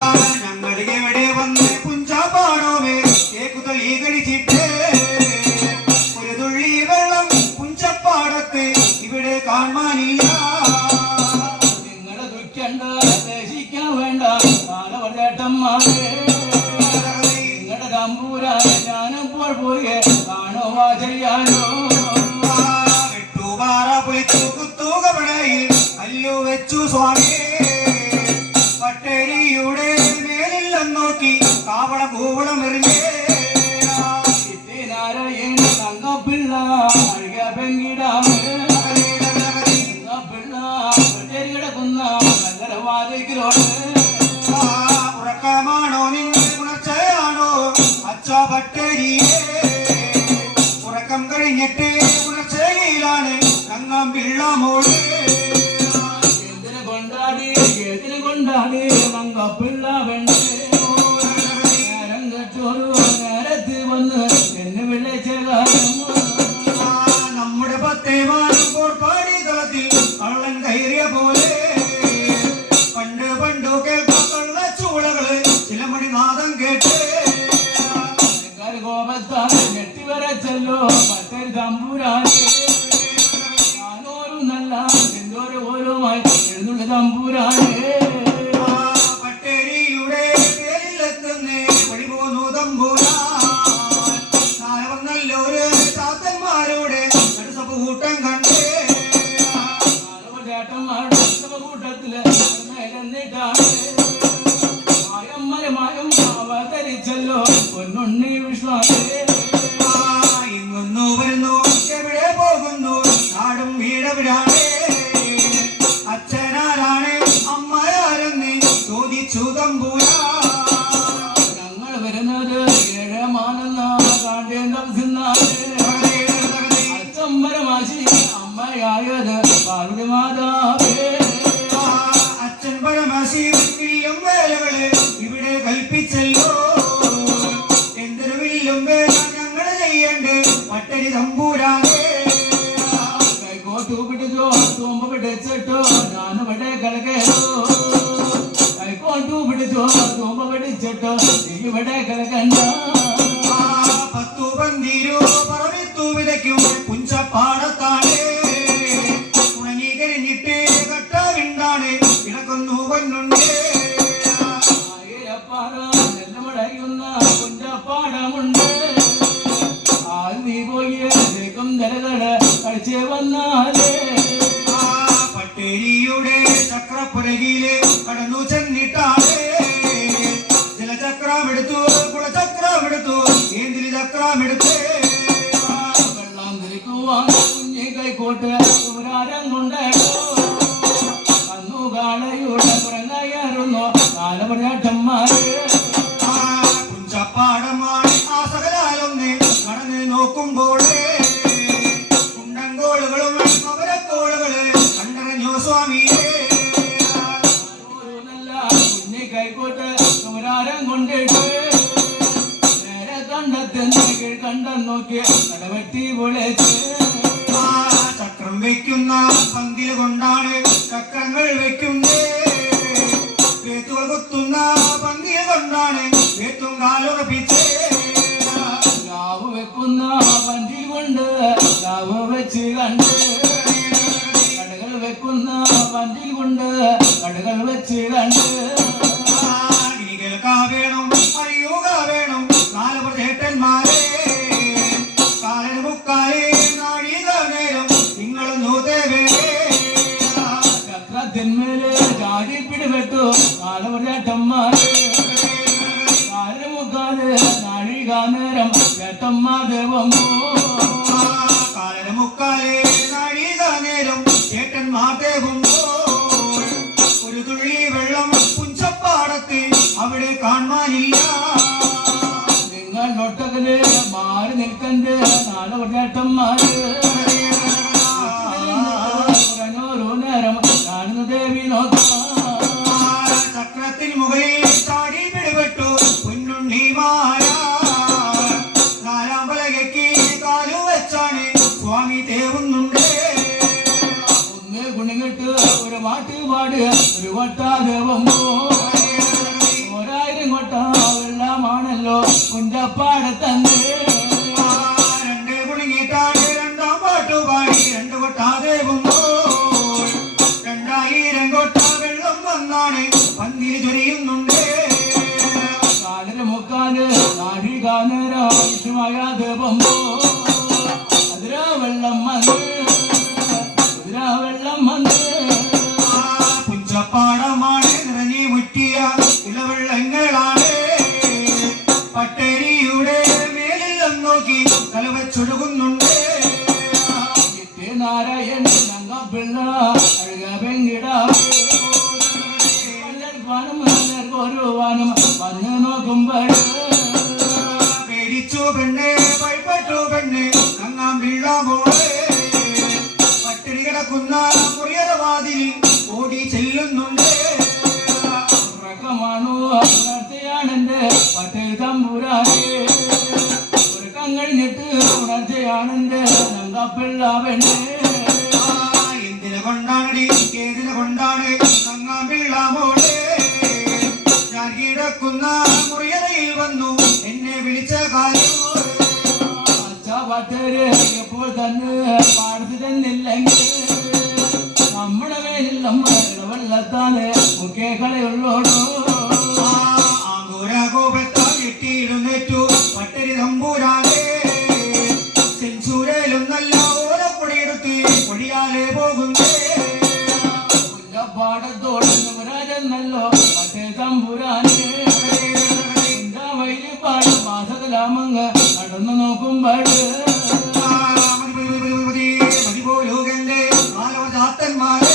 ഞങ്ങളിവിടെ വന്ന് പുഞ്ചപ്പാടോമേ തേക്കുതളി കഴിച്ചിട്ട് ഒരു തുള്ളി വെള്ളം പുഞ്ചപ്പാടത്ത് ഇവിടെ കാണാനില്ല. നിങ്ങളെ ദുഃഖണ്ട ദേശിക്കാൻ വേണ്ട ചേട്ടന്മാരെ നിങ്ങളുടെ തമ്പൂരാനെ ഞാനപ്പോൾ പോയി കാണുവാ ചെയ്യാനോ വെട്ടുപാറ പൊളിച്ചു കുത്തൂകപടയിൽ അല്ലു വെച്ചു സ്വാമി പട്ടേരിയുടെ മേലിൽ നോക്കി കാവള കൂവളം എറിഞ്ഞേ നാരായണ തങ്കപ്പിള്ള അഴുക പെങ്കിടാമേ പിള്ള പട്ടേരി കിടക്കുന്ന നഗരവാദികളോട് ഉറക്കമാണോ നിങ്ങൾ ഉണർച്ചയാണോ അച്ഛാ പട്ടേരിയെ ഉറക്കം കഴിഞ്ഞിട്ട് ഉണർച്ചയിലാണ് തങ്കം പിള്ള മോള് ഏതിന് കൊണ്ടാടി തങ്കപ്പിള്ള വേണ്ടേ നേരം കെട്ടോരു നേരത്ത് വന്ന് എന്നെ വിളിച്ച കാര്യം നമ്മുടെ പത്തേമാനം കോർപ്പാടി തളത്തിൽ കള്ളൻ കയറിയ പോലെ പണ്ട് പണ്ടു കേൾക്കുള്ള ചൂളകള് ചില മണിനാദം കേട്ട് കോപത്താൽ കെട്ടിവരച്ചല്ലോ മറ്റൊരു തമ്പൂരാനെ ഞാനോരു നല്ല എന്തോരു ഓരോമായി എഴുന്നുള്ള തമ്പൂരാനെ പട്ടേരിയുടെ പേരിലെത്തുന്നേ വഴി പോന്നു തമ്പൂരാൻ വന്നല്ലോര് ചാത്തന്മാരുടെ കൂട്ടം കണ്ടേ ചേട്ടന്മാരുടെ കൂട്ടത്തില് എന്നിട്ടാണ് മായം അവതരിച്ചല്ലോ പൊന്നുണ്ണി വിശ്വാസേ ഇങ്ങൊന്നു വരുന്നു എവിടെ പോകുന്നു നാടും വീടവരാണ് അച്ഛനാരാണ് അമ്മയാരെന്ന് ചോദിച്ചു തമ്പൂരാ. ഞങ്ങൾ വരുന്നത് ഏഴമാനെന്ന കാണ്ടേന്ദാണ് അച്ഛമ്പരമാശി അമ്മയായത് പാർവതി മാതാവേ അച്ഛൻ പരമശിവനും വേലകള് ഇവിടെ കൽപ്പിച്ചല്ലോ എന്തൊരു വില്ലും വേല ഞങ്ങൾ ചെയ്യണ്ട് പട്ടരി തമ്പൂരാനേ കൈക്കോട്ടു പിടിച്ചോ തൂമ്പ പിടിച്ചിട്ടോ ഞാനിവിടെ കിടക്കോ കൈക്കോട്ടു പിടിച്ചോ തൂമ്പ പിടിച്ചിട്ടോ ഇവിടെ കിടക്കണ്ട പത്തു പന്തിരോ പറവിത്തു വിതയ്ക്കും പുഞ്ചപ്പാടത്താണ് ഉണങ്ങി കഴിഞ്ഞിട്ട് കട്ടാവിണ്ടാണ് കിടക്കുന്നു പൊന്നുണ്ട് നെല്ലുമടയുന്ന പുഞ്ചപ്പാടമുണ്ട് നീ പോയി നിലകള് കഴിച്ച് വന്നാലേ പട്ടേരിയുടെ ചക്രപ്പുരകിയില് കടന്നു ചെന്നിട്ടാണ് ജലചക്രമെടുത്തു കുളചക്രമെടുത്തു ഏന്തിരി ചക്രമെടുത്ത് വെള്ളം തിരിക്കുവാൻ കുഞ്ഞി കൈക്കോട്ട് ദൂരാരം കൊണ്ടേടോ അന്നു കാളയുടെ പുറങ്ങായിരുന്നു കാലപുരേട്ടന്മാര് പുഞ്ചപ്പാടമാണ് ആ സകലാലൊന്ന് കടന്ന് നോക്കുമ്പോൾ കുണ്ടങ്കോളുകളും അവരക്കോളുകള് കണ്ടറിഞ്ഞു സ്വാമിയെ നല്ല കുഞ്ഞി കൈക്കോട്ട് ദൂരാരം കൊണ്ടിട്ട് നേരെ കണ്ടെത്തുന്ന കണ്ടം നോക്കി കടവെട്ടി പൊളിച്ച് ചക്രം വെക്കുന്ന പന്തിൽ കൊണ്ടാണ് ചക്രങ്ങൾ വെക്കുന്നേ പേത്തുകൾ കുത്തുന്ന പന്തിൽ കൊണ്ടാണ് പേത്തും കാലുറപ്പിച്ചേ ലാവ് വെക്കുന്ന പന്തിൽ കൊണ്ട് ലാവ് വെച്ച് കണ്ട് കടകൾ വെക്കുന്ന പന്തിൽ കൊണ്ട് കടകൾ വെച്ച് കണ്ട് വേണം അറിയുക വേണം നാലവർ ചേട്ടന്മാരെ കാലന് മുക്കാലേ നാഴിക നേരം നിങ്ങളൊന്നു തേവേ ചക്രത്തിന്മേല് ചാടി പിടിപെട്ടു കാലപുരേട്ടന്മാര് കാലിന് മുക്കാല് നാഴിക നേരം ചേട്ടന്മാര് വന്നു കാലന് മുക്കാലേ നാഴിക നേരം ചേട്ടന്മാർ തേവുമ്പോൾ ഒരു തുള്ളി വെള്ളം പുഞ്ചപ്പാടത്ത് അവിടെ കാണാനില്ല. നിങ്ങൾ ഒട്ടകല് മാറി നിൽക്കണ്ട് നാലപുരേട്ടന്മാര് കുറഞ്ഞോരോ നേരം കാണുന്ന ദേവി ചക്രത്തിന് മുകളിൽ ചാടി പിടിപെട്ടു പൊന്നുണ്ണിമാര നാലാം പലകയ്ക്ക് കാലു വെച്ചാണ് സ്വാമി തേവുന്നുണ്ട്. ഒന്ന് ഗുണിങ്ങിട്ട് ഒരു പാട്ട് പാടുക ഒരു വട്ടാദേവം പുഞ്ചപ്പാടത്തന്ന് രണ്ട് കുടുങ്ങിട്ടാണ് രണ്ടാം പാട്ടുപാടി രണ്ട് കൊട്ടാദേവുമ്പോൾ 2000 കൊട്ട വെള്ളം വന്നാണ് പന്തിരി ചൊരിയുന്നുണ്ട് കാലര മുക്കാല് നാഴികാനരാവശ്യമായാതെ പൊമ്പോ അതിരാ വെള്ളം വന്ന് അതിരാ വെള്ളം വന്ന് പുഞ്ചപ്പാടമാണ് നിറഞ്ഞു മുറ്റിയ ഇളവെള്ളങ്ങളാണ് പട്ടരിയുടെ മേലിൽ നോക്കി തലവച്ചൊഴുകുന്നുണ്ട് നാരായണ ഞങ്ങ പിള്ള അഴുക പെങ്കിടാവ് ഒരുവാനും വന്ന് നോക്കുമ്പോൾ പേടിച്ചു പെണ്ണ് ഭയപ്പെട്ടു പെണ്ണ് അങ്ങാൻ വീഴാമോളെ പട്ടിണി കിടക്കുന്ന മുറിയറവാതിൽ ഓടി ചെല്ലുന്നുണ്ട് ഉറക്കമാണു ഉണർച്ചയാണെന്റെ പട്ടേ തമ്പുരാനെ ഉറക്കം കഴിഞ്ഞിട്ട് ഉണർച്ചയാണെന്റെ നങ്കപ്പിള്ള പെണ്ണേ എന്തിനെ കൊണ്ടാണ് ഏതിനെ കൊണ്ടാണ് അങ്ങാൻ വീഴാമോളെ ഞാൻ കിടക്കുന്ന മുറിയറയിൽ വന്നു എന്നെ വിളിച്ച കാര്യം പട്ടര് എപ്പോൾ തന്നെ പാടത്ത് ചെന്നില്ലെങ്കിൽ നമ്മുടെ മേലിൽ നമ്മൾ വെള്ളത്താല് മുഖേ കളയുള്ളോടോ ആങ്കൂരാകോപത്താൽ കെട്ടിയിരുന്നേറ്റു പട്ടരി തമ്പൂരാനെ സെഞ്ചൂരയിലും നല്ല ഓരപ്പൊടിയെടുത്ത് പൊടിയാലെ പോകുന്നേ പാടത്തോട് യുവരാജെന്നല്ലോ പട്ടേ തമ്പുരാനെ വൈകിപ്പാട് മാസകലാമങ്ങ് നടന്നു നോക്കുമ്പോൾ മതിപോലുകന്റെ ആലോചാത്തന്മാരെ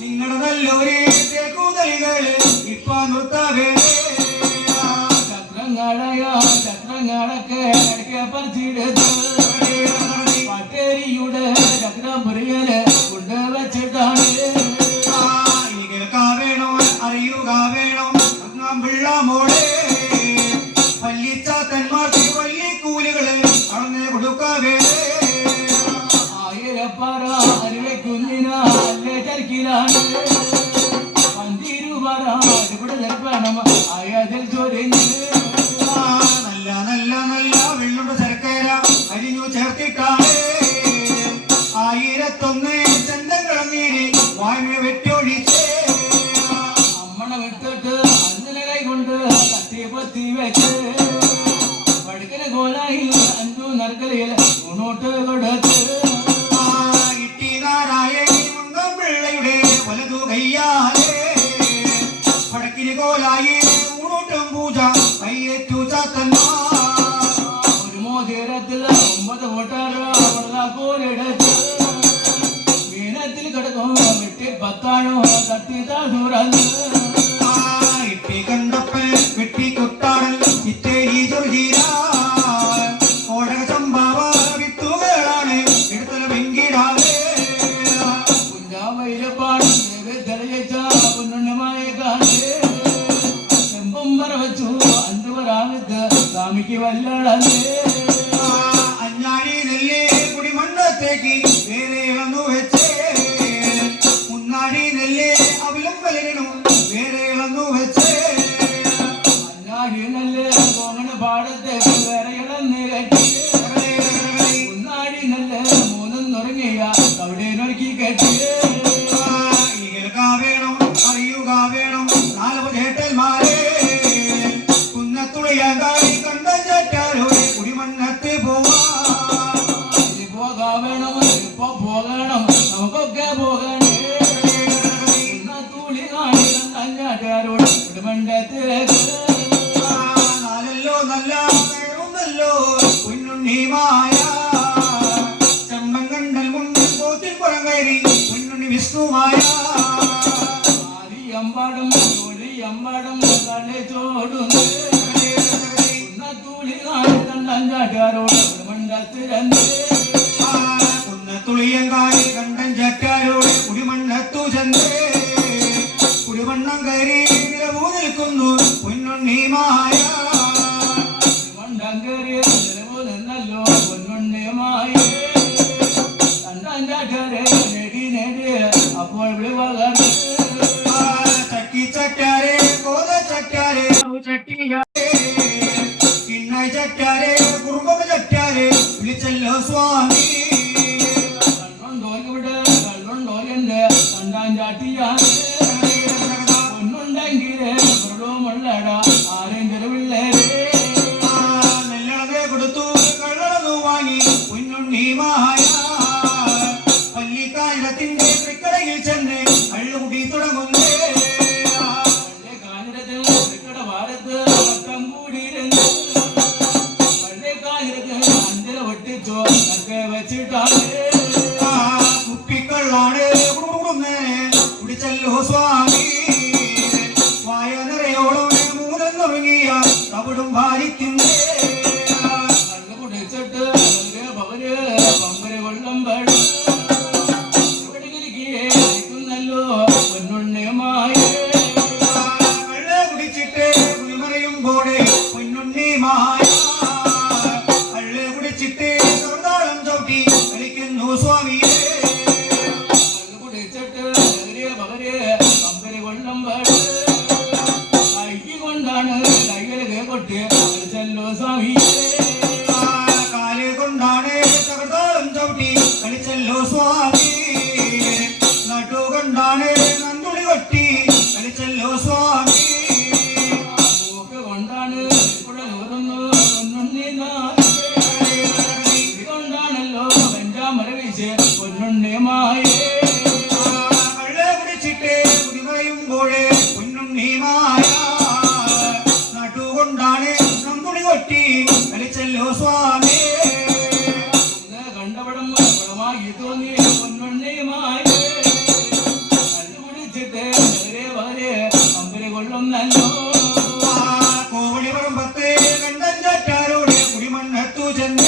നിങ്ങളുടെ നല്ലൊരു കൂതലികള് ഇപ്പൊ നിർത്താവേ ചക്രങ്ങളൊക്കെ ഇടയ്ക്ക് പറിച്ചിടുന്നു പട്ടേരിയുടെ ചക്രപുരിയല് കൊണ്ടുവച്ചിട്ടാണ് കേൾക്കാവേണോ അറിയുക വേണം അങ്ങാൻ പിള്ളാമോളെ പല്ലിച്ചാത്തന്മാർക്ക് പല്ലിക്കൂലികള് അളന്ന് കൊടുക്കാവേ ആയിരപ്പാറ അരുവയ്ക്കുന്നിന അല്ലേ ചർക്കിലാണ് പന്തിരുപറ ഇവിടെ നിർപ്പണം ആയതിൽ ചൊരിഞ്ഞ് നല്ല നല്ല നല്ല വെള്ളുണ്ട ശർക്കര അരിഞ്ഞു ചേർത്തിട്ടാണ് 1001 ചന്തങ്ങളങ്ങീരി വായ്മ വെറ്റൊഴിച്ചേ അമ്മണ വിട്ടിട്ട് അഞ്ചന കൈ കൊണ്ട് തട്ടിപ്പത്തി വെച്ച് പടുക്കന കോലായിൽ 5 നർക്കലയിൽ മുന്നോട്ട് കൊടുത്ത് ഇട്ടിനാരായണി മുങ്കം പിള്ളയുടെ വലതു കയ്യാലേ പടക്കിന് കോലായി ഊണോട്ടും പൂജ കയ്യേറ്റു ചാത്തന്മാർ ഒരു മോതിരത്തിൽ 9 കൂട്ടാരോ കോലെടുത്ത് മീനത്തിൽ കിടക്കും വെട്ടി പത്താണോ തട്ടി താഴൂറന്ന് ഇട്ടി കണ്ടപ്പൽ വെട്ടി കൊട്ടാടൽ ചിറ്റേരി ചൊറിഞ്ഞീര ഓടക സംഭാവ വിത്തുകളാണ് എടുത്തല വെങ്കിടാവേ കുഞ്ഞാവയിലപ്പാട് തെളിയിച്ച പൊന്നുണ്ണമായ കാലേ ചെമ്പും പറ വെച്ചു 5 പറാമിത്ത് സ്വാമിക്ക് വല്ലളല്ലേ അഞ്ഞാഴി നെല്ലേ കുടിമണ്ണത്തേക്ക് വേറെ ഇളന്നു വെച്ചേ മുന്നാഴി നെല്ലേ അവലും വലരണം വേറെ ഇളന്നു വെച്ചേ അന്നാഴി നല്ല കോങ്ങണ പാടത്തേക്ക് വേറെ ഇളന്ന് കെട്ടി മുന്നാഴി നല്ല 3 നുറങ്ങിയ അവിടെ നോക്കി കെട്ടി വേണം അറിയുക വേണം 4 ചേട്ടന്മാരെ കുന്നത്തുളിയായി കണ്ട ചേട്ടാരോടെ കുടിമണ്ണത്ത് പോവാ പോകാവേണം ഇപ്പൊ പോകണം നമുക്കൊക്കെ പോകണേ തുളി കാണി കഞ്ഞാട്ടാരോട് കുടുംബത്തിലേക്ക് നാലല്ലോ നല്ല നേരുന്നല്ലോ പൊന്നുണ്ണിമായ ചെമ്പൻ കണ്ടൽ മുന്നിൽ പോത്തിൽ പുറം കയറി പൊന്നുണ്ണി വിഷ്ണുമായ അമ്പാടും അമ്പാടും കളി ചോടുന്നു തുളി കാണി കഞ്ഞാട്ടാരോട് കുടുംബത്തിരണ്ട് കുന്നത്തുളിയങ്കാളി കണ്ടൻ ചേട്ടാരോട് കുടിമണ്ണത്തു ചെന്നേ കുടിമണ്ണം കയറി നിലവൂ നിൽക്കുന്നു പൊന്നുണ്ണിമായ നിന്നല്ലോ പൊന്നുണ്ണിയമായി കണ്ടാൻചാട്ടരെ നേടി അപ്പോൾ വിളിവകർ ചട്ടി ചട്ടാരെ കോല ചട്ടാരെ ചട്ടിയ കൊള്ളടാ ആരെങ്കിലും പിള്ളേരെ നെല്ലളതെ കൊടുത്തു കള്ളളതു വാങ്ങി പൊന്നുണ്ണി മായ പള്ളിക്കായിരത്തിന്റെ തൃക്കടയിൽ ചെന്ന് കള്ളുകൂടി തുടങ്ങുന്നേ പള്ളി കാഞ്ഞിരത്തിൽ തൃക്കട ഭാരത്ത് വട്ടം കൂടിയിരുന്നു പള്ളി കാഞ്ഞിരത്തിൽ അഞ്ചര പൊട്ടിച്ചോ ഒക്കെ വെച്ചിട്ടാണ് കുപ്പിക്കള്ളാണ് കുടിച്ചല്ലോ സ്വാമി വായ നിറയോളം മൂലന്നുറങ്ങിയ കവിടും ഭാരിക്കുന്നേ കള്ളു കുടിച്ചിട്ട് പവര് പമ്പര് കൊള്ളം പാടും ല്ലോ പൊന്നുണ്ണിയമായി കള്ള കുടിച്ചിട്ട് കുളിമറിയുമ്പോഴേ പൊന്നുണ്ണി മായ കള്ള കുടിച്ചിട്ട് സ്വർഗാളം ചവിട്ടി കളിക്കുന്നു സ്വാമിയെ കള്ളു കുടിച്ചിട്ട് പവര് പമ്പര് കൊള്ളം പാടും കൈ കൊണ്ടാണ് കൈകലകെ കൊട്ടി കളിച്ചല്ലോ സ്വാമിയെ കാല് കൊണ്ടാണ് സ്വർഗാളം ചവിട്ടി കളിച്ചല്ലോ സ്വാമി നട്ടുകൊണ്ടാണ് നന്തുളി കൊട്ടി കളിച്ചല്ലോ സ്വാമി മൂക്ക് കൊണ്ടാണ് കുടലൂറുന്നു പൊന്നുണ്ണി കൊണ്ടാണല്ലോ വെഞ്ചാമര വീശ് പൊന്നുണ്ണിയമായി കള്ള കുടിച്ചിട്ട് കുടിമറയുമ്പോഴേ പൊന്നുണ്ണി മായ നട്ടുകൊണ്ടാണ് നന്തുളി കൊട്ടി കളിച്ചല്ലോ സ്വാമി കണ്ടപടം കുളമായി തോന്നി പൊന്നുണ്ണിയമായി കണ്ടുപിടിച്ചിട്ട് വരെ പമ്പര് കൊള്ളുന്നല്ലോ കോവളി പറമ്പത്ത് കണ്ടൻ ചാറ്റാരോട് കുടിമണ്ണത്തു ചെന്ന്